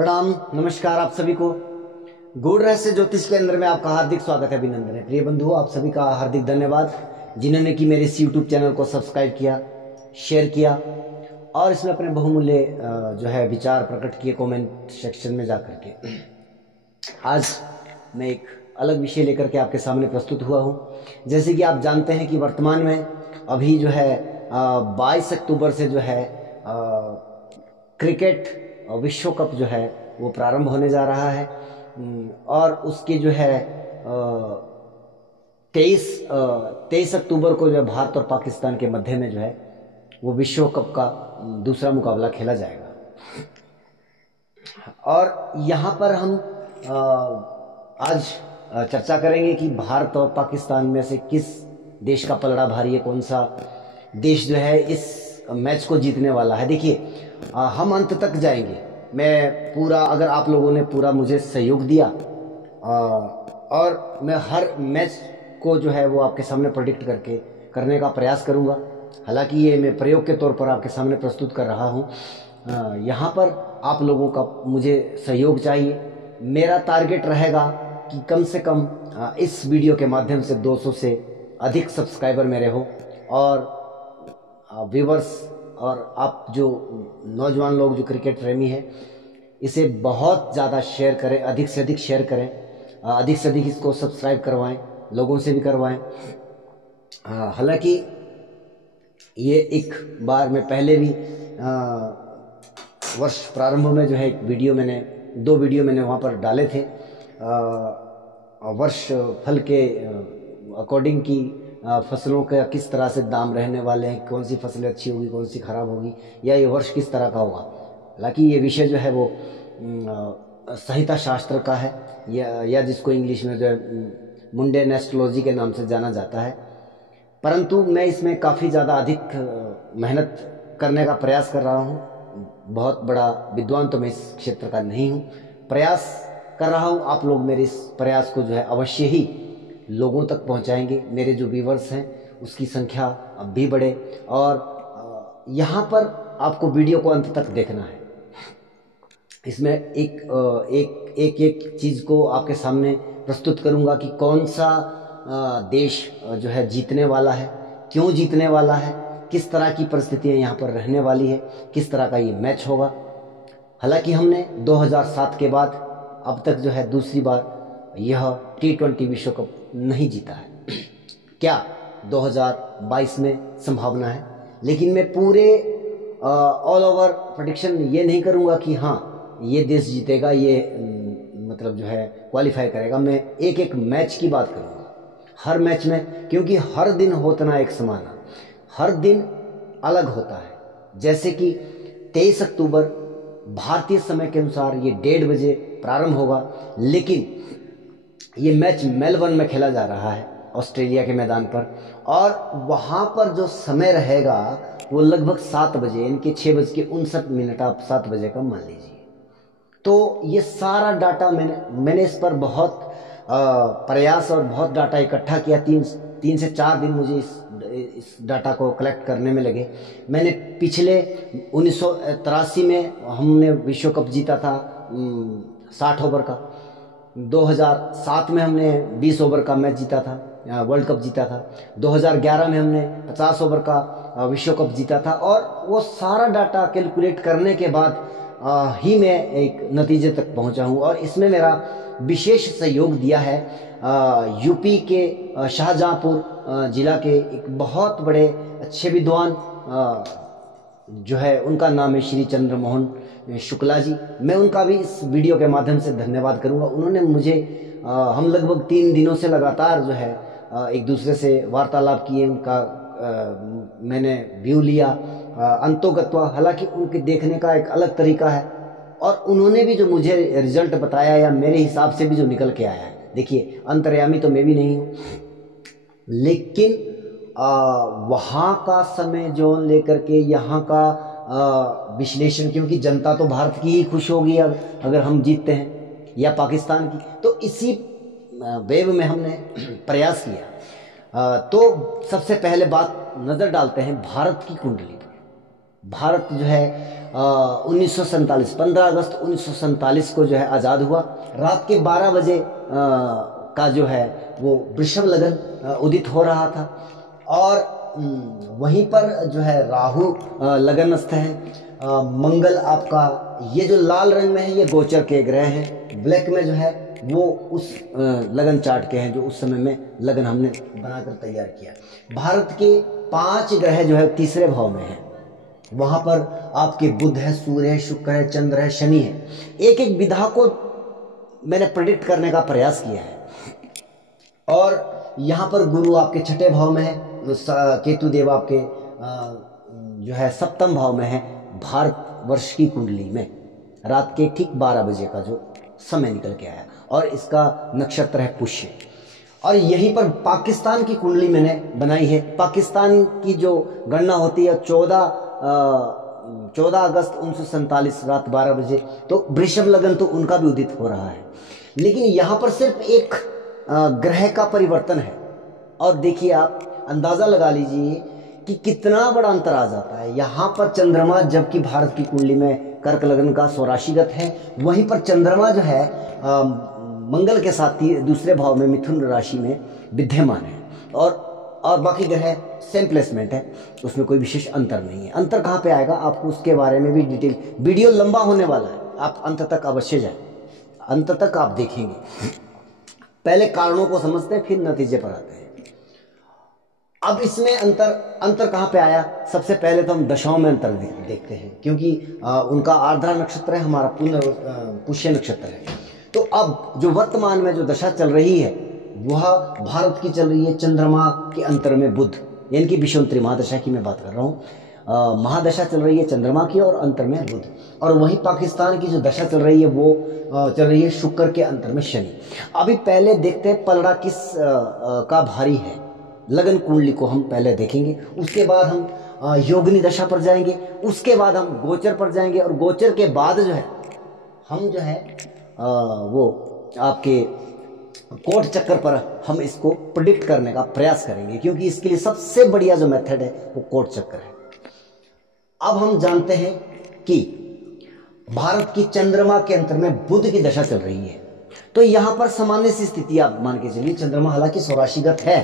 प्रणाम, नमस्कार आप सभी को। गूढ़ रहस्य ज्योतिष के अंदर में आपका हार्दिक स्वागत है, अभिनंदन है। प्रिय बंधुओं, आप सभी का हार्दिक धन्यवाद जिन्होंने कि मेरे इस यूट्यूब चैनल को सब्सक्राइब किया, शेयर किया और इसमें अपने बहुमूल्य जो है विचार प्रकट किए कमेंट सेक्शन में जाकर के। आज मैं एक अलग विषय लेकर के आपके सामने प्रस्तुत हुआ हूँ। जैसे कि आप जानते हैं कि वर्तमान में अभी जो है 22 अक्टूबर से जो है क्रिकेट विश्व कप जो है वो प्रारंभ होने जा रहा है और उसके जो है 23 अक्टूबर को जो है भारत और पाकिस्तान के मध्य में जो है वो विश्व कप का दूसरा मुकाबला खेला जाएगा। और यहाँ पर हम आज चर्चा करेंगे कि भारत और पाकिस्तान में से किस देश का पलड़ा भारी है, कौन सा देश जो है इस मैच को जीतने वाला है। देखिए, हम अंत तक जाएंगे। मैं पूरा, अगर आप लोगों ने पूरा मुझे सहयोग दिया और मैं हर मैच को जो है वो आपके सामने प्रेडिक्ट करके करने का प्रयास करूंगा। हालांकि ये मैं प्रयोग के तौर पर आपके सामने प्रस्तुत कर रहा हूँ। यहाँ पर आप लोगों का मुझे सहयोग चाहिए। मेरा टारगेट रहेगा कि कम से कम इस वीडियो के माध्यम से 200 से अधिक सब्सक्राइबर मेरे हो और व्यूवर्स और आप जो नौजवान लोग जो क्रिकेट प्रेमी हैं इसे बहुत ज़्यादा शेयर करें, अधिक से अधिक शेयर करें, अधिक से अधिक इसको सब्सक्राइब करवाएं, लोगों से भी करवाएं। हालांकि ये एक बार मैं पहले भी वर्ष प्रारंभ में जो है एक वीडियो मैंने 2 वीडियो मैंने वहाँ पर डाले थे वर्ष फल के अकॉर्डिंग की फसलों का किस तरह से दाम रहने वाले हैं, कौन सी फसलें अच्छी होगी, कौन सी खराब होगी, या ये वर्ष किस तरह का होगा। हालांकि ये विषय जो है वो संहिता शास्त्र का है या जिसको इंग्लिश में जो है मुंडेन एस्ट्रोलॉजी के नाम से जाना जाता है। परंतु मैं इसमें काफ़ी ज़्यादा अधिक मेहनत करने का प्रयास कर रहा हूँ। बहुत बड़ा विद्वान तो मैं इस क्षेत्र का नहीं हूँ, प्रयास कर रहा हूँ। आप लोग मेरे इस प्रयास को जो है अवश्य ही लोगों तक पहुँचाएंगे। मेरे जो व्यूवर्स हैं उसकी संख्या अब भी बढ़े और यहाँ पर आपको वीडियो को अंत तक देखना है। इसमें एक चीज़ को आपके सामने प्रस्तुत करूँगा कि कौन सा देश जो है जीतने वाला है, क्यों जीतने वाला है, किस तरह की परिस्थितियाँ यहाँ पर रहने वाली है, किस तरह का ये मैच होगा। हालांकि हमने 2007 के बाद अब तक जो है दूसरी बार यह T20 विश्व कप नहीं जीता है। क्या 2022 में संभावना है, लेकिन मैं पूरे ऑल ओवर प्रेडिक्शन ये नहीं करूँगा कि हाँ ये देश जीतेगा, ये मतलब जो है क्वालिफाई करेगा। मैं एक एक मैच की बात करूँगा, हर मैच में, क्योंकि हर दिन होता ना एक समान, हर दिन अलग होता है। जैसे कि 23 अक्टूबर भारतीय समय के अनुसार ये 1:30 बजे प्रारंभ होगा, लेकिन ये मैच मेलबर्न में खेला जा रहा है, ऑस्ट्रेलिया के मैदान पर, और वहाँ पर जो समय रहेगा वो लगभग 7 बजे, इनके 6:59 आप 7 बजे का मान लीजिए। तो ये सारा डाटा मैंने इस पर बहुत प्रयास और बहुत डाटा इकट्ठा किया। 3 से 4 दिन मुझे इस डाटा को कलेक्ट करने में लगे। मैंने पिछले 1983 में हमने विश्व कप जीता था 60 ओवर का, 2007 में हमने 20 ओवर का मैच जीता था, वर्ल्ड कप जीता था, 2011 में हमने 50 ओवर का विश्व कप जीता था। और वो सारा डाटा कैलकुलेट करने के बाद ही मैं एक नतीजे तक पहुंचा हूं। और इसमें मेरा विशेष सहयोग दिया है यूपी के शाहजहांपुर जिला के एक बहुत बड़े अच्छे विद्वान जो है, उनका नाम है श्री चंद्र मोहन शुक्ला जी। मैं उनका भी इस वीडियो के माध्यम से धन्यवाद करूंगा। उन्होंने मुझे हम लगभग 3 दिनों से लगातार जो है एक दूसरे से वार्तालाप किए, उनका मैंने व्यू लिया अंतोगत्वा। हालांकि उनके देखने का एक अलग तरीका है और उन्होंने भी जो मुझे रिजल्ट बताया या मेरे हिसाब से भी जो निकल के आया है, देखिए अंतर्यामी तो मैं भी नहीं हूँ, लेकिन वहाँ का समय जोन लेकर के यहाँ का विश्लेषण, क्योंकि जनता तो भारत की ही खुश होगी अगर हम जीतते हैं, या पाकिस्तान की, तो इसी वेव में हमने प्रयास किया। तो सबसे पहले बात नज़र डालते हैं भारत की कुंडली पर। भारत जो है 1947 15 अगस्त 1947 को जो है आज़ाद हुआ। रात के 12 बजे का जो है वो वृषभ लगन उदित हो रहा था और वहीं पर जो है राहु लगनस्थ है। मंगल आपका ये जो लाल रंग में है ये गोचर के ग्रह हैं, ब्लैक में जो है वो उस लगन चार्ट के हैं जो उस समय में लगन हमने बनाकर तैयार किया। भारत के 5 ग्रह जो है तीसरे भाव में है, वहां पर आपके बुध है, सूर्य है, शुक्र है, चंद्र है, शनि है। एक एक विधा को मैंने प्रेडिक्ट करने का प्रयास किया है और यहाँ पर गुरु आपके 6ठे भाव में है, केतु देव आपके जो है 7वें भाव में है। भारत वर्ष की कुंडली में रात के ठीक 12 बजे का जो समय निकल के आया और इसका नक्षत्र है पुष्य। और यहीं पर पाकिस्तान की कुंडली मैंने बनाई है। पाकिस्तान की जो गणना होती है 14 अगस्त 1947 रात 12 बजे, तो वृषभ लगन तो उनका भी उदित हो रहा है। लेकिन यहाँ पर सिर्फ एक ग्रह का परिवर्तन है और देखिए आप अंदाजा लगा लीजिए कि कितना बड़ा अंतर आ जाता है। यहाँ पर चंद्रमा जबकि भारत की कुंडली में कर्क लगन का स्वराशिगत है, वहीं पर चंद्रमा जो है मंगल के साथ ही दूसरे भाव में मिथुन राशि में विद्यमान है और बाकी ग्रह सेम प्लेसमेंट है, उसमें कोई विशेष अंतर नहीं है। अंतर कहाँ पे आएगा आपको उसके बारे में भी डिटेल, वीडियो लंबा होने वाला है, आप अंत तक अवश्य जाएं, अंत तक आप देखेंगे। पहले कारणों को समझते हैं फिर नतीजे पर आते हैं। अब इसमें अंतर कहाँ पे आया? सबसे पहले तो हम दशाओं में अंतर देखते हैं, क्योंकि उनका आर्द्रा नक्षत्र है, हमारा पुष्य नक्षत्र है। तो अब जो वर्तमान में जो दशा चल रही है वह भारत की चल रही है चंद्रमा के अंतर में बुध, यानी कि विषुवंतरी महादशा की मैं बात कर रहा हूँ। महादशा चल रही है चंद्रमा की और अंतर में बुध। और वहीं पाकिस्तान की जो दशा चल रही है वो चल रही है शुक्र के अंतर में शनि। अभी पहले देखते हैं पलड़ा किस का भारी है, लगन कुंडली को हम पहले देखेंगे, उसके बाद हम योगिनी दशा पर जाएंगे, उसके बाद हम गोचर पर जाएंगे और गोचर के बाद जो है हम जो है वो आपके कोट चक्कर पर हम इसको प्रिडिक्ट करने का प्रयास करेंगे, क्योंकि इसके लिए सबसे बढ़िया जो मेथड है वो कोट चक्कर है। अब हम जानते हैं कि भारत की चंद्रमा के अंतर में बुध की दशा चल रही है, तो यहां पर सामान्य सी स्थिति आप मान के चलिए। चंद्रमा हालांकि स्वराशिगत है,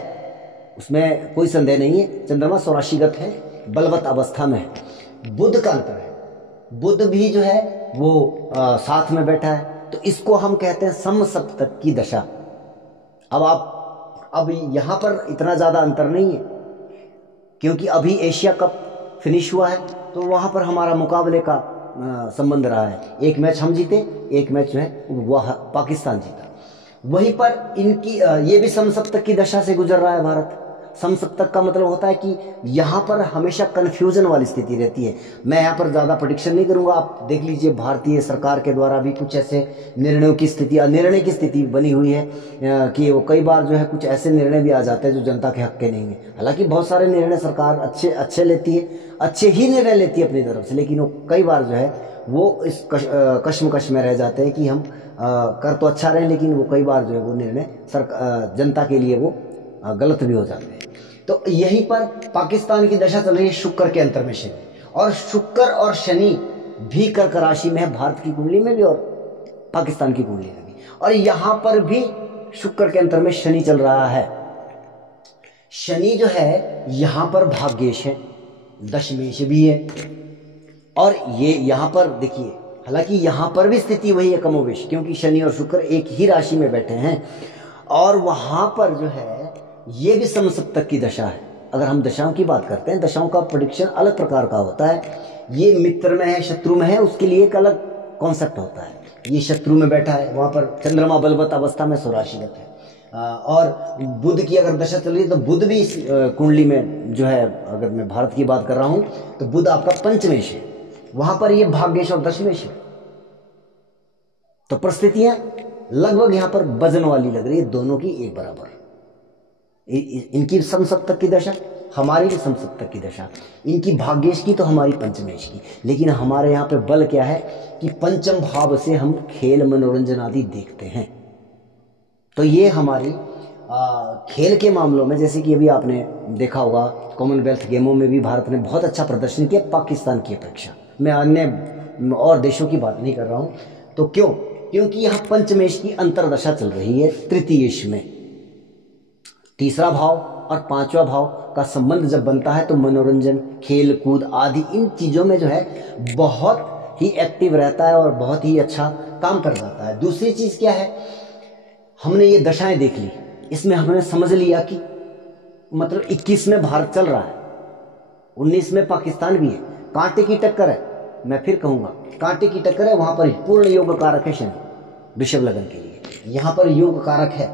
उसमें कोई संदेह नहीं है, चंद्रमा स्वराशिगत है, बलवत अवस्था में है। बुध का अंतर है, बुध भी जो है वो साथ में बैठा है, तो इसको हम कहते हैं समसप्तक की दशा। अब यहां पर इतना ज्यादा अंतर नहीं है, क्योंकि अभी एशिया कप फिनिश हुआ है, तो वहां पर हमारा मुकाबले का संबंध रहा है। एक मैच हम जीते, एक मैच जो है वह पाकिस्तान जीता। वहीं पर इनकी ये भी समसप्तक की दशा से गुजर रहा है भारत। समसप्तक का मतलब होता है कि यहाँ पर हमेशा कन्फ्यूजन वाली स्थिति रहती है। मैं यहाँ पर ज़्यादा प्रेडिक्शन नहीं करूँगा, आप देख लीजिए भारतीय सरकार के द्वारा भी कुछ ऐसे निर्णयों की स्थिति, अनिर्णय की स्थिति बनी हुई है कि वो कई बार जो है कुछ ऐसे निर्णय भी आ जाते हैं जो जनता के हक के नहीं है। हालांकि बहुत सारे निर्णय सरकार अच्छे लेती है, अच्छे ही निर्णय लेती है अपनी तरफ से, लेकिन वो कई बार जो है वो इस कश्मकश में रह जाते हैं कि हम कर तो अच्छा रहे, लेकिन वो कई बार जो है वो निर्णय जनता के लिए वो गलत भी हो जाते हैं। तो यहीं पर पाकिस्तान की दशा चल रही है शुक्र के अंतर में शनि, और शुक्र और शनि भी कर्क राशि में है, भारत की कुंडली में भी और पाकिस्तान की कुंडली में भी। और यहां पर भी शुक्र के अंतर में शनि चल रहा है। शनि जो है यहां पर भाग्येश है, दशमेश भी है, और ये यहां पर देखिए, हालांकि यहां पर भी स्थिति वही है कमोवेश, क्योंकि शनि और शुक्र एक ही राशि में बैठे हैं। और वहां पर जो है ये भी समसप्तक की दशा है। अगर हम दशाओं की बात करते हैं, दशाओं का प्रेडिक्शन अलग प्रकार का होता है। ये मित्र में है, शत्रु में है, उसके लिए एक अलग कॉन्सेप्ट होता है। ये शत्रु में बैठा है, वहां पर चंद्रमा बलवत अवस्था में स्वराशिगत है। और बुध की अगर दशा चल रही है तो बुध भी इस कुंडली में जो है, अगर मैं भारत की बात कर रहा हूं तो बुध आपका पंचमेश है, वहां पर ये भाग्येश और दशमेश है। तो परिस्थितियां लगभग यहां पर वजन वाली लग रही है, दोनों की एक बराबर। इनकी समसप्तक की दशा, हमारी भी समसप्तक की दशा, इनकी भाग्येश की तो हमारी पंचमेश की। लेकिन हमारे यहाँ पे बल क्या है कि पंचम भाव से हम खेल मनोरंजन आदि देखते हैं। तो ये हमारी खेल के मामलों में, जैसे कि अभी आपने देखा होगा कॉमनवेल्थ गेमों में भी भारत ने बहुत अच्छा प्रदर्शन किया पाकिस्तान की अपेक्षा। मैं अन्य और देशों की बात नहीं कर रहा हूँ। तो क्यों? क्योंकि यहाँ पंचमेश की अंतरदशा चल रही है तृतीयेश में। तीसरा भाव और पांचवा भाव का संबंध जब बनता है तो मनोरंजन, खेल कूद आदि इन चीज़ों में जो है बहुत ही एक्टिव रहता है और बहुत ही अच्छा काम कर जाता है। दूसरी चीज़ क्या है, हमने ये दशाएं देख ली, इसमें हमने समझ लिया कि मतलब 21 में भारत चल रहा है, 19 में पाकिस्तान भी है, कांटे की टक्कर है। मैं फिर कहूँगा कांटे की टक्कर है। वहाँ पर पूर्ण योग कारक है शनि वृषभ लगन के लिए, यहाँ पर योग कारक है,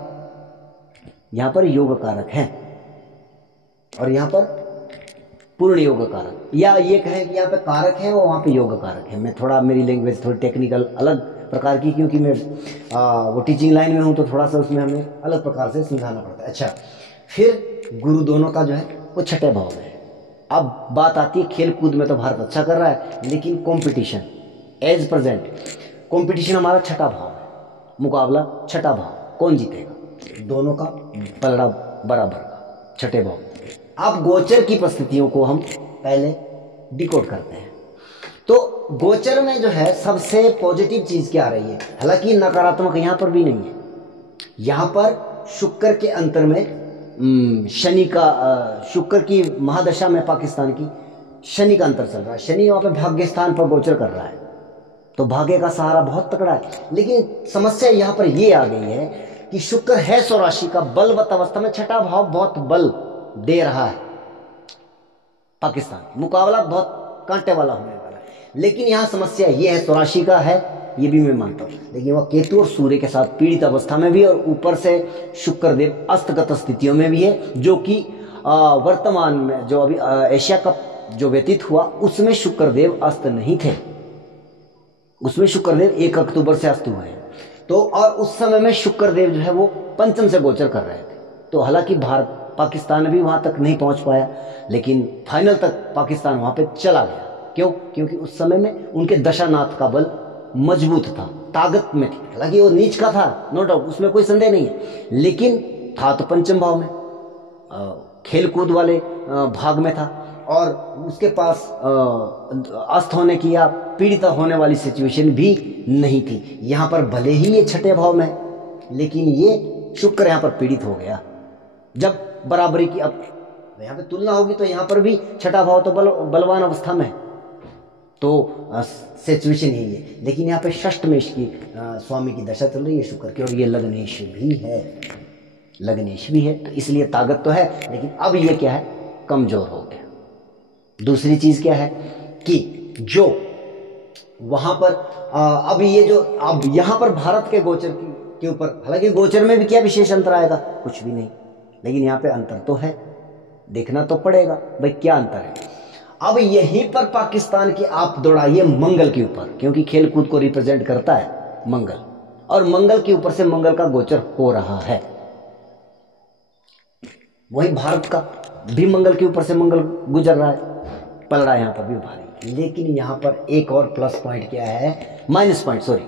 यहाँ पर योग कारक है और यहाँ पर पूर्ण योग कारक, या ये कहें कि यहाँ पे कारक है और वहाँ पे योग कारक है। मैं थोड़ा, मेरी लैंग्वेज थोड़ी टेक्निकल अलग प्रकार की, क्योंकि मैं वो टीचिंग लाइन में हूँ तो थोड़ा सा उसमें हमें अलग प्रकार से समझाना पड़ता है। अच्छा, फिर गुरु दोनों का जो है वो छठे भाव में है। अब बात आती है खेल कूद में तो भारत अच्छा कर रहा है, लेकिन कंपटीशन एज प्रेजेंट कंपटीशन हमारा छठा भाव है, मुकाबला छठा भाव, कौन जीतेगा? दोनों का पलड़ा बराबर का छठे भाव। अब गोचर की परिस्थितियों को हम पहले डिकोड करते हैं। तो गोचर में जो है सबसे पॉजिटिव चीज क्या आ रही है? हालांकि नकारात्मक यहाँ पर भी नहीं है। यहाँ पर शुक्र के अंतर में शनि का, शुक्र की महादशा में पाकिस्तान की शनि का अंतर चल रहा है। शनि वहाँ पे भाग्य स्थान पर गोचर कर रहा है, तो भाग्य का सहारा बहुत तकड़ा है। लेकिन समस्या यहाँ पर ये आ गई है कि शुक्र है स्वराशि का, बलवत अवस्था में छठा भाव बहुत बल दे रहा है पाकिस्तान, मुकाबला बहुत कांटे वाला होने वाला है। लेकिन यहाँ समस्या ये है, स्वराशि का है ये भी मैं मानता हूँ, लेकिन वह केतु और सूर्य के साथ पीड़ित अवस्था में भी, और ऊपर से शुक्रदेव अस्तगत स्थितियों में भी है, जो कि वर्तमान में जो अभी एशिया कप जो व्यतीत हुआ उसमें शुक्रदेव अस्त नहीं थे, उसमें शुक्रदेव 1 अक्टूबर से अस्त हुए हैं। तो और उस समय में शुक्रदेव जो है वो पंचम से गोचर कर रहे थे। तो हालांकि भारत, पाकिस्तान भी वहां तक नहीं पहुंच पाया, लेकिन फाइनल तक पाकिस्तान वहां पे चला गया। क्यों? क्योंकि उस समय में उनके दशानाथ का बल मजबूत था, ताकत में थी। हालांकि वो नीच का था, नो डाउट, उसमें कोई संदेह नहीं है, लेकिन था तो पंचम भाव में, खेल कूद वाले भाग में था, और उसके पास अस्त होने की या पीड़ित होने वाली सिचुएशन भी नहीं थी। यहाँ पर भले ही ये छठे भाव में, लेकिन ये शुक्र यहाँ पर पीड़ित हो गया। जब बराबरी की, अब यहाँ पे तुलना होगी तो यहाँ पर भी छठा भाव तो बलवान अवस्था में है, तो सिचुएशन यही है। लेकिन यहाँ पे षष्ठमेश की स्वामी की दशा चल रही है शुक्र की, और ये लग्नेश भी है, लग्नेश भी है, तो इसलिए ताकत तो है, लेकिन अब ये क्या है, कमजोर हो गया। दूसरी चीज क्या है कि जो वहां पर अब ये जो अब यहां पर भारत के गोचर के ऊपर, हालांकि गोचर में भी क्या विशेष अंतर आएगा, कुछ भी नहीं, लेकिन यहाँ पे अंतर तो है, देखना तो पड़ेगा भाई क्या अंतर है। अब यहीं पर पाकिस्तान की आप दौड़ाइए मंगल के ऊपर, क्योंकि खेल कूद को रिप्रेजेंट करता है मंगल, और मंगल के ऊपर से मंगल का गोचर हो रहा है। वहीं भारत का भी मंगल के ऊपर से मंगल गुजर रहा है, पलड़ा यहाँ पर भी भारी। लेकिन यहाँ पर एक और प्लस पॉइंट क्या है, माइनस पॉइंट सॉरी,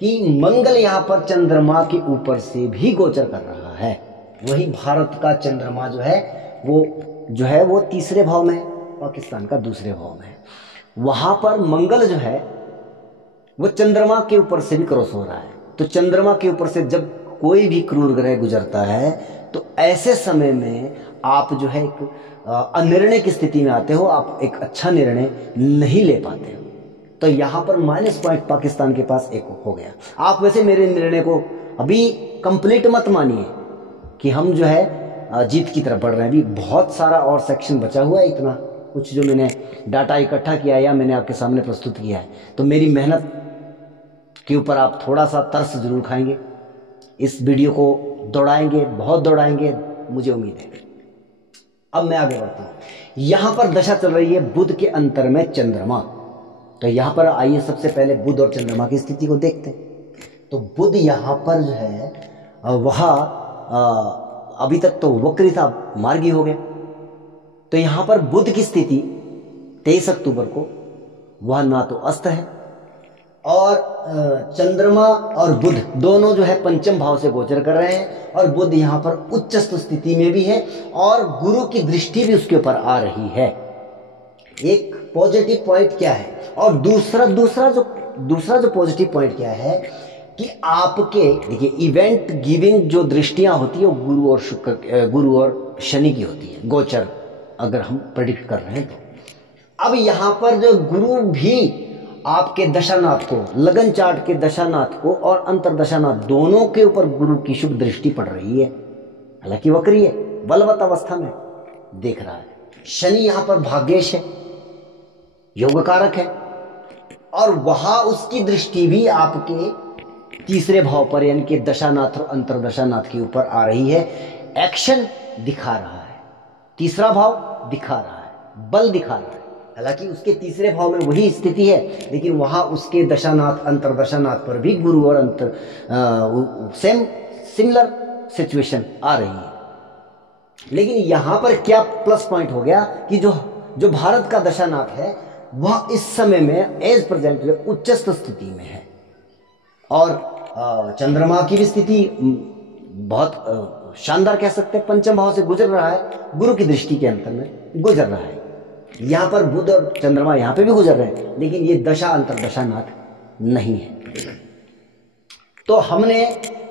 कि मंगल यहाँ पर चंद्रमा के ऊपर से भी गोचर कर रहा है। वहीं भारत का चंद्रमा जो है वो तीसरे भाव में है, पाकिस्तान का दूसरे भाव में है। वहां पर मंगल जो है वो चंद्रमा के ऊपर से भी क्रॉस हो रहा है। तो चंद्रमा के ऊपर से जब कोई भी क्रूर ग्रह गुजरता है तो ऐसे समय में आप जो है एक अनिर्णय की स्थिति में आते हो, आप एक अच्छा निर्णय नहीं ले पाते हो। तो यहाँ पर माइनस पॉइंट पाकिस्तान के पास एक हो गया। आप वैसे मेरे निर्णय को अभी कंप्लीट मत मानिए कि हम जो है जीत की तरफ बढ़ रहे हैं, अभी बहुत सारा और सेक्शन बचा हुआ है, इतना कुछ जो मैंने डाटा इकट्ठा किया या मैंने आपके सामने प्रस्तुत किया है। तो मेरी मेहनत के ऊपर आप थोड़ा सा तरस जरूर खाएंगे, इस वीडियो को दौड़ाएंगे, बहुत दौड़ाएंगे, मुझे उम्मीद है। अब मैं आगे बढ़ता हूँ। यहाँ पर दशा चल रही है बुध के अंतर में चंद्रमा। तो यहाँ पर आइए सबसे पहले बुध और चंद्रमा की स्थिति को देखते हैं। तो बुध यहाँ पर जो है वह अभी तक तो वक्री था, मार्गी हो गया। तो यहाँ पर बुध की स्थिति 23 अक्टूबर को वह ना तो अस्त है और चंद्रमा और बुध दोनों जो है पंचम भाव से गोचर कर रहे हैं, और बुध यहाँ पर उच्चस्थ स्थिति में भी है और गुरु की दृष्टि भी उसके ऊपर आ रही है। एक पॉजिटिव पॉइंट क्या है, और दूसरा जो पॉजिटिव पॉइंट क्या है कि आपके देखिए इवेंट गिविंग जो दृष्टियां होती है वो गुरु और शनि की होती है, गोचर अगर हम प्रेडिक्ट कर रहे हैं तो। अब यहाँ पर जो गुरु भी आपके दशानाथ को, लगन चार्ट के दशानाथ को और अंतर दशानाथ दोनों के ऊपर गुरु की शुभ दृष्टि पड़ रही है, हालांकि वक्री है, बलवत अवस्था में देख रहा है। शनि यहाँ पर भाग्येश है, योग कारक है, और वहां उसकी दृष्टि भी आपके तीसरे भाव पर यानी कि दशानाथ और अंतर दशानाथ के ऊपर आ रही है। एक्शन दिखा रहा है, तीसरा भाव दिखा रहा है, बल दिखा रहा है। हालांकि उसके तीसरे भाव में वही स्थिति है, लेकिन वहां उसके दशानाथ अंतर दशानाथ पर भी गुरु और अंतर सिमिलर सिचुएशन आ रही है। लेकिन यहां पर क्या प्लस पॉइंट हो गया कि जो भारत का दशानाथ है वह इस समय में एज प्रेजेंट उच्चस्थ स्थिति में है, और चंद्रमा की भी स्थिति बहुत शानदार कह सकते हैं, पंचम भाव से गुजर रहा है, गुरु की दृष्टि के अंतर में गुजर रहा है। यहाँ पर बुध और चंद्रमा यहाँ पे भी गुजर रहे हैं, लेकिन ये दशा अंतर दशानाथ नहीं है। तो हमने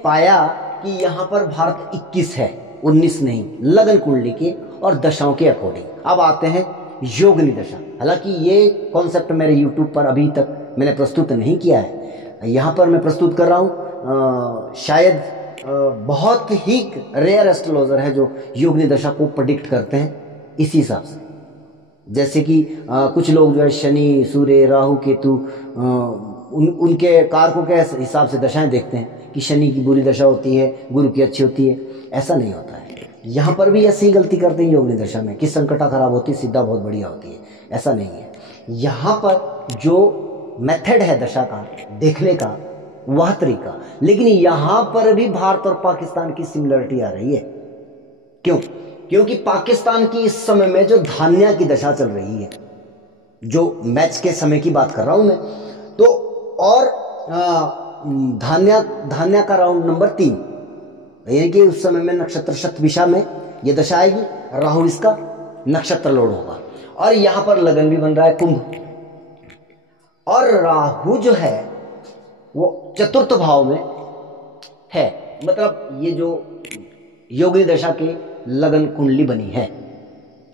पाया कि यहाँ पर भारत 21 है, 19 नहीं, लगन कुंडली के और दशाओं के अकॉर्डिंग। अब आते हैं योगिनी दशा। हालांकि ये कॉन्सेप्ट मेरे YouTube पर अभी तक मैंने प्रस्तुत नहीं किया है, यहाँ पर मैं प्रस्तुत कर रहा हूँ। शायद बहुत ही रेयर एस्ट्रोलॉजर है जो योगिनी दशा को प्रेडिक्ट करते हैं इसी हिसाब से। जैसे कि कुछ लोग जो है शनि, सूर्य, राहु, केतु उनके कारकों के हिसाब से दशाएं देखते हैं कि शनि की बुरी दशा होती है, गुरु की अच्छी होती है। ऐसा नहीं होता है। यहाँ पर भी ऐसी ही गलती करते हैं योगिनी दशा में कि संकटा खराब होती है, सिद्धा बहुत बढ़िया होती है। ऐसा नहीं है। यहाँ पर जो मेथड है दशा का देखने का वह तरीका, लेकिन यहां पर भी भारत और पाकिस्तान की सिमिलरिटी आ रही है। क्यों? क्योंकि पाकिस्तान की इस समय में जो धान्या की दशा चल रही है, जो मैच के समय की बात कर रहा हूं मैं, तो और धान्या का राउंड नंबर 3, यानी कि उस समय में नक्षत्र शतभिषा में यह दशा आएगी, राहु इसका नक्षत्र लोड होगा, और यहां पर लगन भी बन रहा है कुंभ, और राहु जो है वो चतुर्थ भाव में है। मतलब ये जो योगिनी दशा के लगन कुंडली बनी है।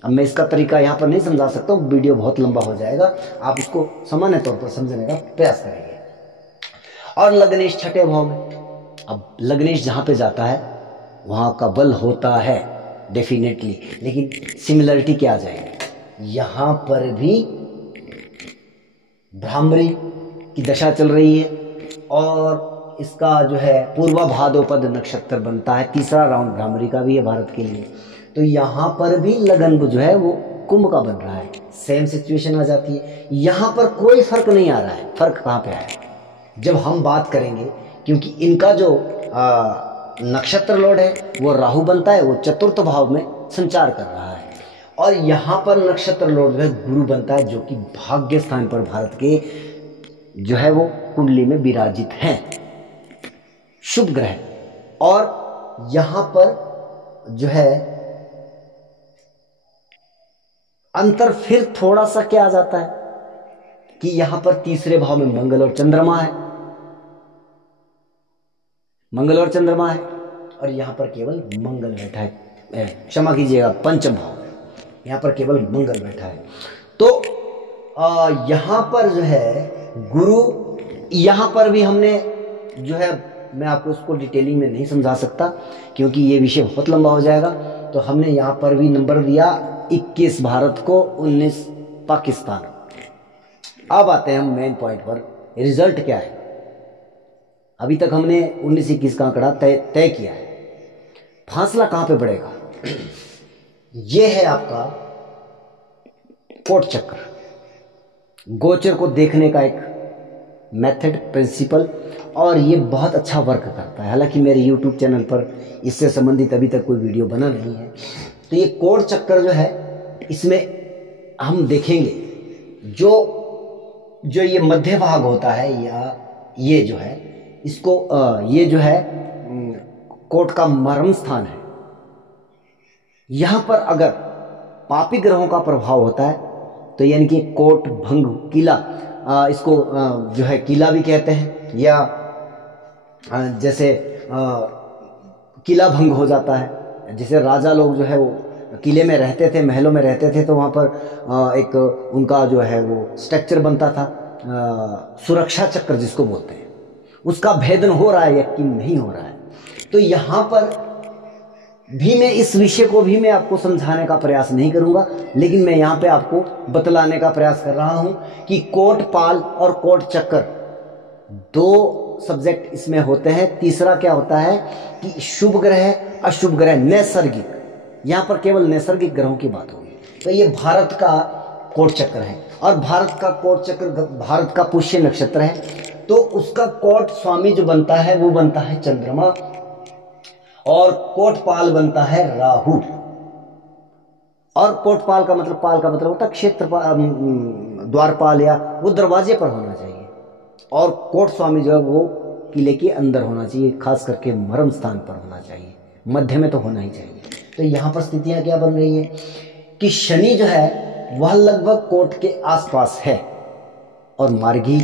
अब मैं इसका तरीका यहाँ पर नहीं समझा सकता हूँ, वीडियो बहुत लंबा हो जाएगा, आप इसको सामान्य तौर पर समझने का प्रयास करेंगे। और लग्नेश छठे भाव में, अब लग्नेश जहाँ पे जाता है वहाँ का बल होता है डेफिनेटली, लेकिन सिमिलरिटी क्या आ जाएगी, यहाँ पर भी भ्रामरी की दशा चल रही है, और इसका जो है पूर्वा भाद्रपद नक्षत्र बनता है, तीसरा राउंड भ्रामरी का भी है भारत के लिए। तो यहाँ पर भी लगन जो है वो कुंभ का बन रहा है, सेम सिचुएशन आ जाती है। यहाँ पर कोई फर्क नहीं आ रहा है। फर्क कहाँ पे आया जब हम बात करेंगे, क्योंकि इनका जो नक्षत्र लॉर्ड है वो राहु बनता है, वो चतुर्थ भाव में संचार कर रहा है, और यहाँ पर नक्षत्र लॉर्ड जो है गुरु बनता है, जो कि भाग्य स्थान पर भारत के जो है वो कुंडली में विराजित हैं, शुभ ग्रह। और यहाँ पर जो है अंतर फिर थोड़ा सा क्या आ जाता है कि यहाँ पर तीसरे भाव में मंगल और चंद्रमा है, मंगल और चंद्रमा है, और यहाँ पर केवल मंगल बैठा है, क्षमा कीजिएगा पंचम भाव, यहाँ पर केवल मंगल बैठा है। तो यहाँ पर जो है गुरु, यहाँ पर भी हमने जो है, मैं आपको इसको डिटेलिंग में नहीं समझा सकता क्योंकि ये विषय बहुत लंबा हो जाएगा। तो हमने यहाँ पर भी नंबर दिया 21 भारत को, 19 पाकिस्तान। अब आते हैं हम मेन पॉइंट पर, रिजल्ट क्या है। अभी तक हमने 19-21 का आंकड़ा तय किया है। फासला कहाँ पे बढ़ेगा, ये है आपका कोट चक्र, गोचर को देखने का एक मेथड, प्रिंसिपल, और ये बहुत अच्छा वर्क करता है। हालांकि मेरे YouTube चैनल पर इससे संबंधित अभी तक कोई वीडियो बना नहीं है। तो ये कोट चक्र जो है, इसमें हम देखेंगे जो जो ये मध्य भाग होता है या ये जो है इसको ये जो है कोट का मर्म स्थान है। यहां पर अगर पापी ग्रहों का प्रभाव होता है तो यानी कि कोट भंग किला, इसको जो है किला भी कहते हैं, या जैसे किला भंग हो जाता है। जैसे राजा लोग जो है वो किले में रहते थे, महलों में रहते थे, तो वहाँ पर एक उनका जो है वो स्ट्रक्चर बनता था, सुरक्षा चक्र जिसको बोलते हैं, उसका भेदन हो रहा है या कि नहीं हो रहा है। तो यहाँ पर भी मैं इस विषय को भी मैं आपको समझाने का प्रयास नहीं करूंगा, लेकिन मैं यहाँ पे आपको बतलाने का प्रयास कर रहा हूँ कि कोट पाल और कोट चक्र दो सब्जेक्ट इसमें होते हैं। तीसरा क्या होता है कि शुभ ग्रह अशुभ ग्रह नैसर्गिक, यहाँ पर केवल नैसर्गिक ग्रहों की बात होगी। तो ये भारत का कोट चक्र है और भारत का कोट चक्र भारत का पुष्य नक्षत्र है, तो उसका कोट स्वामी जो बनता है वो बनता है चंद्रमा और कोटपाल बनता है राहु। और कोटपाल का मतलब, पाल का मतलब होता है क्षेत्र द्वारपाल, या वो दरवाजे पर होना चाहिए, और कोट स्वामी जो है वो किले के अंदर होना चाहिए, खास करके मर्म स्थान पर होना चाहिए, मध्य में तो होना ही चाहिए। तो यहाँ पर स्थितियां क्या बन रही है कि शनि जो है वह लगभग कोट के आसपास है और मार्गी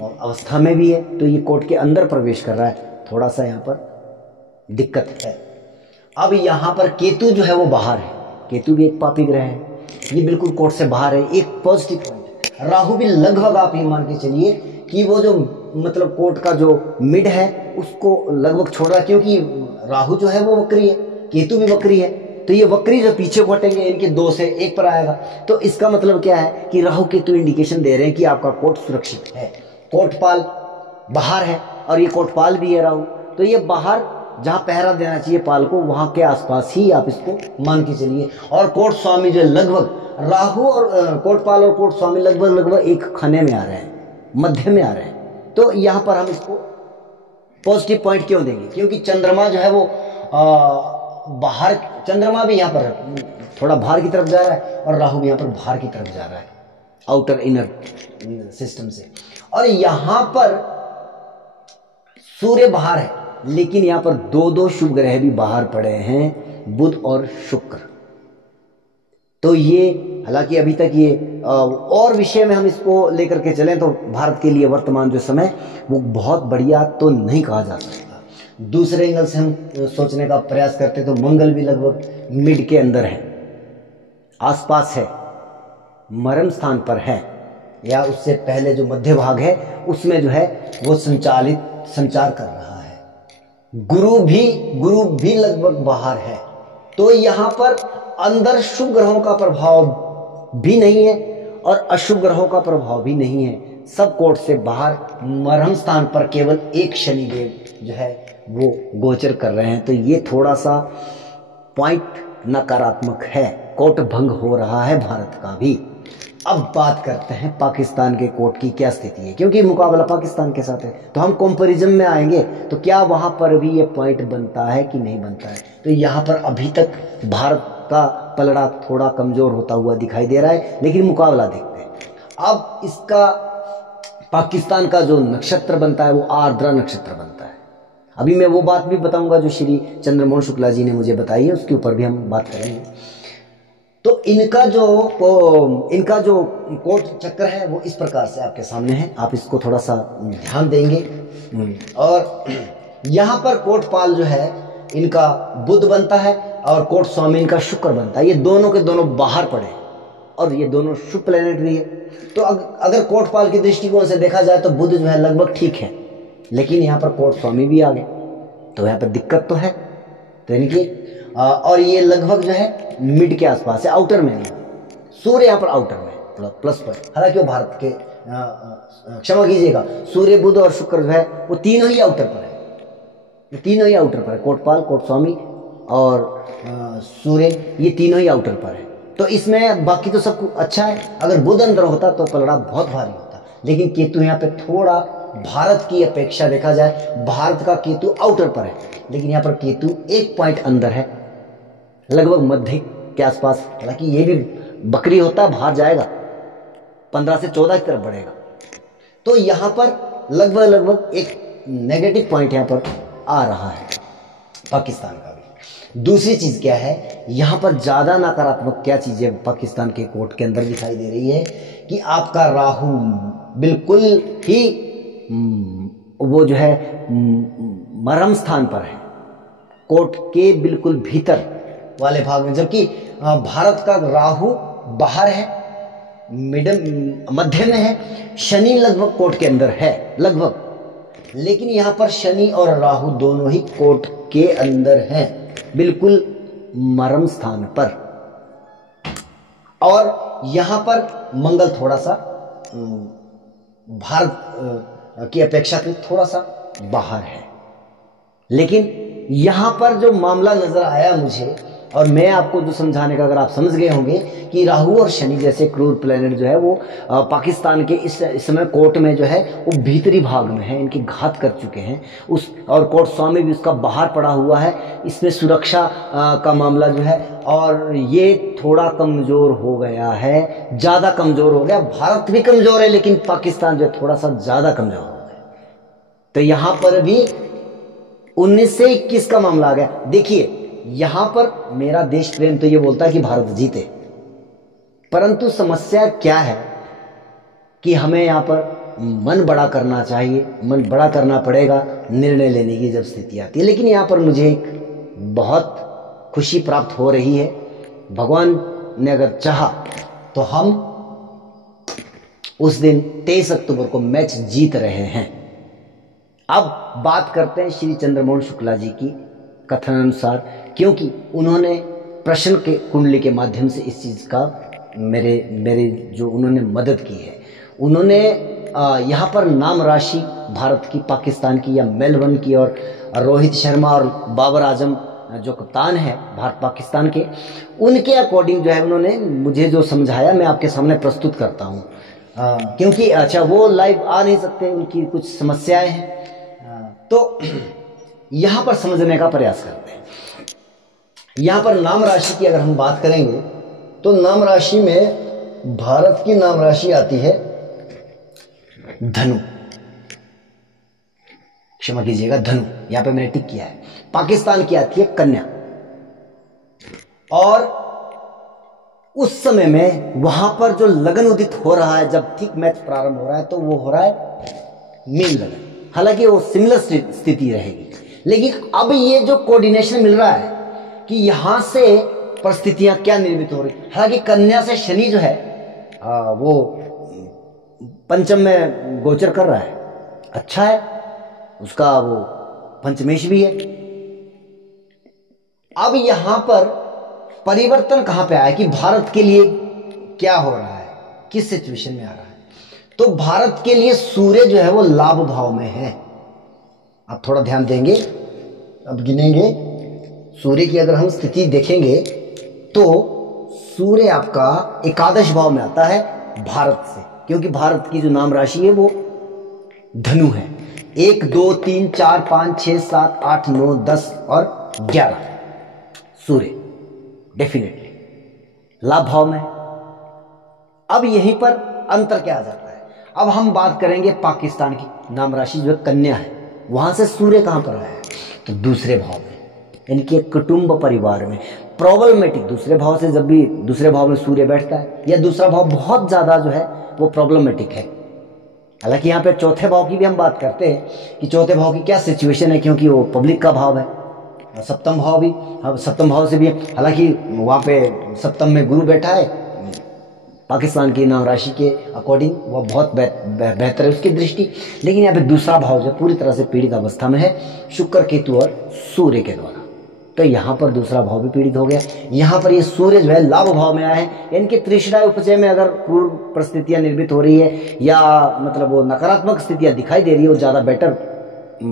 और अवस्था में भी है, तो ये कोट के अंदर प्रवेश कर रहा है, थोड़ा सा यहाँ पर दिक्कत है। अब यहाँ पर केतु जो है वो बाहर है, केतु भी एक पापी ग्रह है, ये बिल्कुल कोट से बाहर है, एक पॉजिटिव पॉइंट है। राहु भी लगभग आप ये मान के चलिए कि वो जो मतलब कोट का जो मिड है उसको लगभग छोड़ रहा है, क्योंकि राहु जो है वो वक्री है, केतु भी वक्री है, तो ये वक्री जो पीछे को हटेंगे इनके 2 से 1 पर आएगा। तो इसका मतलब क्या है कि राहु केतु इंडिकेशन दे रहे हैं कि आपका कोट सुरक्षित है। कोटपाल बाहर है और ये कोटपाल भी है राहु, तो ये बाहर जहां पहरा देना चाहिए पाल को वहां के आसपास ही आप इसको मान के चलिए। और कोट स्वामी जो लगभग राहु और कोटपाल और कोट स्वामी लगभग एक खाने में आ रहे हैं, मध्य में आ रहे हैं। तो यहां पर हम इसको पॉजिटिव पॉइंट क्यों देंगे, क्योंकि चंद्रमा जो है वो बाहर, चंद्रमा भी यहाँ पर थोड़ा बाहर की तरफ जा रहा है और राहु भी यहाँ पर बाहर की तरफ जा रहा है, आउटर इनर सिस्टम से। और यहां पर सूर्य बाहर है, लेकिन यहां पर 2 शुभ ग्रह भी बाहर पड़े हैं, बुध और शुक्र। तो ये हालांकि अभी तक ये और विषय में हम इसको लेकर के चलें तो भारत के लिए वर्तमान जो समय वो बहुत बढ़िया तो नहीं कहा जा सकता। दूसरे एंगल से हम सोचने का प्रयास करते तो मंगल भी लगभग मिड के अंदर है, आसपास है, मर्म स्थान पर है, या उससे पहले जो मध्य भाग है उसमें जो है वो संचार कर रहा है। गुरु भी लगभग बाहर है, तो यहां पर अंदर शुभ ग्रहों का प्रभाव भी नहीं है और अशुभ ग्रहों का प्रभाव भी नहीं है, सब कोट से बाहर मर्म स्थान पर केवल एक शनिदेव जो है वो गोचर कर रहे हैं। तो ये थोड़ा सा पॉइंट नकारात्मक है, कोट भंग हो रहा है भारत का भी। अब बात करते हैं पाकिस्तान के कोट की क्या स्थिति है, क्योंकि मुकाबला पाकिस्तान के साथ है, तो हम कंपैरिजन में आएंगे तो क्या वहां पर भी ये पॉइंट बनता है कि नहीं बनता है। तो यहाँ पर अभी तक भारत का पलड़ा थोड़ा कमजोर होता हुआ दिखाई दे रहा है, लेकिन मुकाबला देखते हैं। अब इसका पाकिस्तान का जो नक्षत्र बनता है वो आर्द्रा नक्षत्र बनता है। अभी मैं वो बात भी बताऊंगा जो श्री चंद्रमोहन शुक्ला जी ने मुझे बताई है, उसके ऊपर भी हम बात करेंगे। तो इनका जो कोट चक्र है वो इस प्रकार से आपके सामने है, आप इसको थोड़ा सा ध्यान देंगे। और यहाँ पर कोटपाल जो है इनका बुध बनता है और कोट स्वामी इनका शुक्र बनता है, ये दोनों के दोनों बाहर पड़े और ये दोनों शुभ प्लेनेट भी है। तो अगर कोटपाल की दृष्टिकोण से देखा जाए तो बुध जो है लगभग ठीक है, लेकिन यहाँ पर कोट स्वामी भी आ गए, तो यहाँ पर दिक्कत तो है। तो इनकी और ये लगभग जो है मिड के आसपास है, आउटर में नहीं। सूर्य यहाँ पर आउटर में प्लस पर, हालांकि वो भारत के क्षमा कीजिएगा, सूर्य बुध और शुक्र जो है वो तीनों ही आउटर पर है, तीनों ही आउटर पर है, कोटपाल कोट स्वामी और सूर्य, ये तीनों ही आउटर पर है। तो इसमें बाकी तो सब कुछ अच्छा है, अगर बुध अंदर होता तो पलड़ा बहुत भारी होता, लेकिन केतु यहाँ पे थोड़ा भारत की अपेक्षा देखा जाए, भारत का केतु आउटर पर है, लेकिन यहाँ पर केतु एक पॉइंट अंदर है, लगभग मध्य के आसपास। हालांकि ये भी बकरी होता है, बाहर जाएगा 15 से 14 की तरफ बढ़ेगा, तो यहां पर लगभग लगभग एक नेगेटिव पॉइंट यहां पर आ रहा है पाकिस्तान का भी। दूसरी चीज क्या है, यहां पर ज्यादा नकारात्मक क्या चीजें पाकिस्तान के कोर्ट के अंदर दिखाई दे रही है कि आपका राहु बिल्कुल ही वो जो है मरम स्थान पर है, कोर्ट के बिल्कुल भीतर वाले भाग में, जबकि भारत का राहु बाहर है, मध्य में है, शनि लगभग कोर्ट के अंदर है लगभग, लेकिन यहां पर शनि और राहु दोनों ही कोर्ट के अंदर हैं, बिल्कुल मरम स्थान पर। और यहां पर मंगल थोड़ा सा भारत की अपेक्षाकृत थोड़ा सा बाहर है। लेकिन यहां पर जो मामला नजर आया मुझे, और मैं आपको जो समझाने का, अगर आप समझ गए होंगे कि राहु और शनि जैसे क्रूर प्लेनेट जो है वो पाकिस्तान के इस समय कोर्ट में जो है वो भीतरी भाग में है, इनकी घात कर चुके हैं उस, और कोर्ट स्वामी भी उसका बाहर पड़ा हुआ है। इसमें सुरक्षा का मामला जो है, और ये थोड़ा कमजोर हो गया है, ज्यादा कमजोर हो गया। भारत भी कमजोर है लेकिन पाकिस्तान जो है थोड़ा सा ज्यादा कमजोर हो गया। तो यहां पर भी 19 से 21 का मामला आ गया। देखिए यहां पर मेरा देश प्रेम तो ये बोलता है कि भारत जीते, परंतु समस्या क्या है कि हमें यहां पर मन बड़ा करना चाहिए, मन बड़ा करना पड़ेगा निर्णय लेने की जब स्थिति आती है। लेकिन यहां पर मुझे एक बहुत खुशी प्राप्त हो रही है, भगवान ने अगर चाहा तो हम उस दिन 23 अक्टूबर को मैच जीत रहे हैं। अब बात करते हैं श्री चंद्रमोहन शुक्ला जी की कथन अनुसार, क्योंकि उन्होंने प्रश्न के कुंडली के माध्यम से इस चीज का मेरे जो उन्होंने मदद की है। उन्होंने यहाँ पर नाम राशि भारत की, पाकिस्तान की या मेलबर्न की, और रोहित शर्मा और बाबर आजम जो कप्तान है भारत पाकिस्तान के, उनके अकॉर्डिंग जो है उन्होंने मुझे जो समझाया मैं आपके सामने प्रस्तुत करता हूँ। क्योंकि अच्छा वो लाइव आ नहीं सकते, उनकी कुछ समस्याएं हैं, तो यहां पर समझने का प्रयास करते हैं। यहां पर नाम राशि की अगर हम बात करेंगे तो नाम राशि में भारत की नाम राशि आती है धनु, क्षमा कीजिएगा धनु, यहां पे मैंने टिक किया है। पाकिस्तान की आती है कन्या, और उस समय में वहां पर जो लगन उदित हो रहा है, जब ठीक मैच प्रारंभ हो रहा है तो वो हो रहा है मीन लगन। हालांकि वो सिमिलर स्थिति रहेगी, लेकिन अब ये जो कोऑर्डिनेशन मिल रहा है कि यहां से परिस्थितियां क्या निर्मित हो रही। हालांकि कन्या से शनि जो है वो पंचम में गोचर कर रहा है, अच्छा है, उसका वो पंचमेश भी है। अब यहां पर परिवर्तन कहां पे आया कि भारत के लिए क्या हो रहा है, किस सिचुएशन में आ रहा है। तो भारत के लिए सूर्य जो है वो लाभ भाव में है। आप थोड़ा ध्यान देंगे, अब गिनेंगे सूर्य की अगर हम स्थिति देखेंगे तो सूर्य आपका एकादश भाव में आता है भारत से, क्योंकि भारत की जो नाम राशि है वो धनु है। 1 2 3 4 5 6 7 8 9 10 और 11 सूर्य डेफिनेटली लाभ भाव में। अब यहीं पर अंतर क्या आ जाता है। अब हम बात करेंगे पाकिस्तान की नाम राशि जो कन्या है, वहां से सूर्य कहां पर आया है, तो दूसरे भाव में, इनके कुटुंब परिवार में प्रॉब्लमेटिक। दूसरे भाव से जब भी दूसरे भाव में सूर्य बैठता है या दूसरा भाव बहुत ज्यादा जो है वो प्रॉब्लमेटिक है। हालांकि यहाँ पे चौथे भाव की भी हम बात करते हैं कि चौथे भाव की क्या सिचुएशन है, क्योंकि वो पब्लिक का भाव है। सप्तम भाव भी, सप्तम भाव से भी, हालांकि वहां पे सप्तम में गुरु बैठा है, पाकिस्तान की नाम राशि के अकॉर्डिंग वो बहुत बेहतर है उसकी दृष्टि। लेकिन यहाँ पे दूसरा भाव जो पूरी तरह से पीड़ित अवस्था में है शुक्र, केतु और सूर्य के द्वारा, तो यहाँ पर दूसरा भाव भी पीड़ित हो गया। यहाँ पर ये सूर्य जो है लाभ भाव में आया है। इनके तृष्णा उपचय में अगर क्रूर परिस्थितियां निर्मित हो रही है या मतलब वो नकारात्मक स्थितियां दिखाई दे रही है, वो ज्यादा बेटर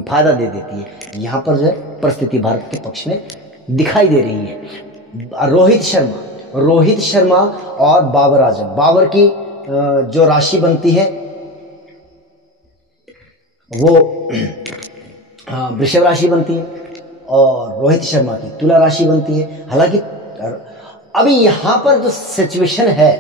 फायदा दे देती है। यहाँ पर जो है परिस्थिति भारत के पक्ष में दिखाई दे रही है। रोहित शर्मा और बाबर आजम, बाबर की जो राशि बनती है वो वृषभ राशि बनती है और रोहित शर्मा की तुला राशि बनती है। हालांकि अभी यहां पर जो सिचुएशन है,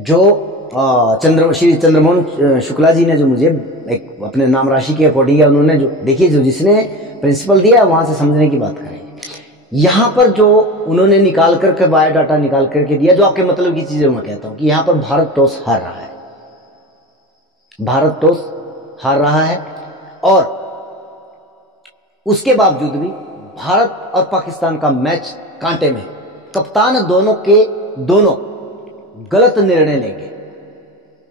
जो श्री चंद्रमोहन शुक्ला जी ने जो मुझे एक अपने नाम राशि के अकॉर्डिंग उन्होंने जो देखिए, जो जिसने प्रिंसिपल दिया वहां से समझने की बात करें। यहाँ पर जो उन्होंने निकाल करके बायोडाटा निकाल करके दिया, जो आपके मतलब की चीजें मैं कहता हूं कि यहाँ पर भारत टॉस हार रहा है, भारत टॉस हार रहा है, और उसके बावजूद भी भारत और पाकिस्तान का मैच कांटे में। कप्तान दोनों के दोनों गलत निर्णय लेंगे,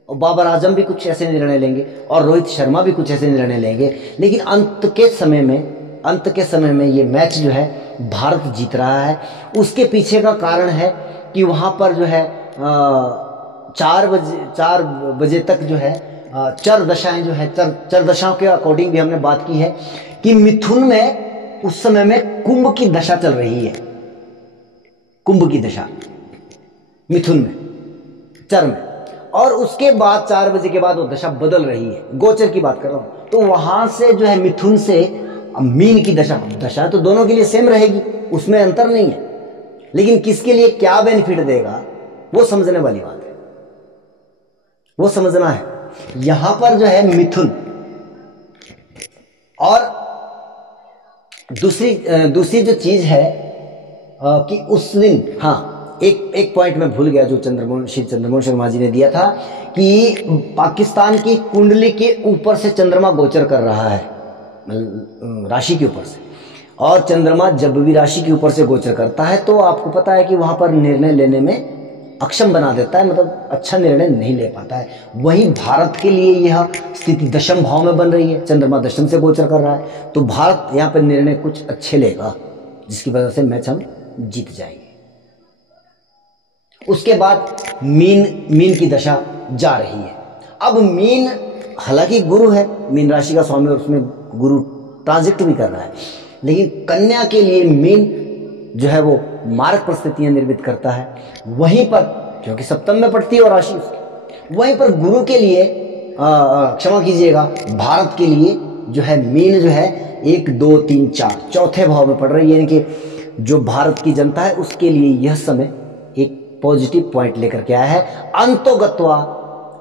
और बाबर आजम भी कुछ ऐसे निर्णय लेंगे और रोहित शर्मा भी कुछ ऐसे निर्णय लेंगे, लेकिन अंत के समय में ये मैच जो है भारत जीत रहा है। उसके पीछे का कारण है कि वहां पर जो है 4 बजे तक जो है चर दशाएं जो है, चर दशाओं के अकॉर्डिंग भी हमने बात की है कि मिथुन में उस समय में कुंभ की दशा चल रही है, कुंभ की दशा मिथुन में, चर में, और उसके बाद 4 बजे के बाद वो दशा बदल रही है, गोचर की बात कर रहा हूं। तो वहां से जो है मिथुन से मीन की दशा तो दोनों के लिए सेम रहेगी, उसमें अंतर नहीं है, लेकिन किसके लिए क्या बेनिफिट देगा वो समझने वाली बात है, वो समझना है। यहां पर जो है मिथुन, और दूसरी जो चीज है कि उस दिन, हाँ एक पॉइंट में भूल गया, जो श्री चंद्रमोहन शर्मा जी ने दिया था कि पाकिस्तान की कुंडली के ऊपर से चंद्रमा गोचर कर रहा है, राशि के ऊपर से, और चंद्रमा जब भी राशि के ऊपर से गोचर करता है तो आपको पता है कि वहां पर निर्णय लेने में अक्षम बना देता है, मतलब अच्छा निर्णय नहीं ले पाता है। वहीं भारत के लिए यह स्थिति दशम भाव में बन रही है, चंद्रमा दशम से गोचर कर रहा है, तो भारत यहाँ पर निर्णय कुछ अच्छे लेगा, जिसकी वजह से मैच हम जीत जाएंगे। उसके बाद मीन की दशा जा रही है। अब मीन हालांकि गुरु है, मीन राशि का स्वामी, और उसमें गुरु ट्रांजिट भी कर रहा है, लेकिन कन्या के लिए मीन जो है वो मार्ग परिस्थितियां निर्मित करता है। वहीं पर क्योंकि सप्तम में पड़ती है और राशि उसकी, वहीं पर गुरु के लिए क्षमा कीजिएगा, भारत के लिए जो है मीन जो है 1 2 3 4 चौथे भाव में पड़ रही है, यानी कि जो भारत की जनता है उसके लिए यह समय एक पॉजिटिव पॉइंट लेकर के आया है। अंतोगत्वा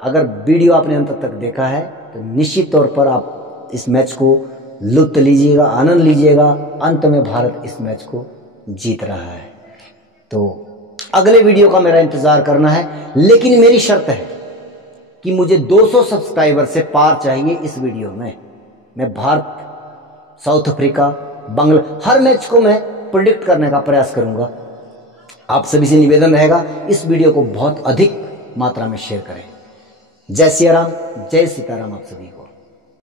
अगर वीडियो आपने अंत तक देखा है तो निश्चित तौर पर आप इस मैच को लुत्फ लीजिएगा, आनंद लीजिएगा। अंत में भारत इस मैच को जीत रहा है। तो अगले वीडियो का मेरा इंतजार करना है, लेकिन मेरी शर्त है कि मुझे 200 सब्सक्राइबर से पार चाहिए इस वीडियो में। मैं भारत, साउथ अफ्रीका, बांग्ला हर मैच को मैं प्रेडिक्ट करने का प्रयास करूंगा। आप सभी से निवेदन रहेगा इस वीडियो को बहुत अधिक मात्रा में शेयर करें। जय सिया राम, जय सीताराम आप सभी को।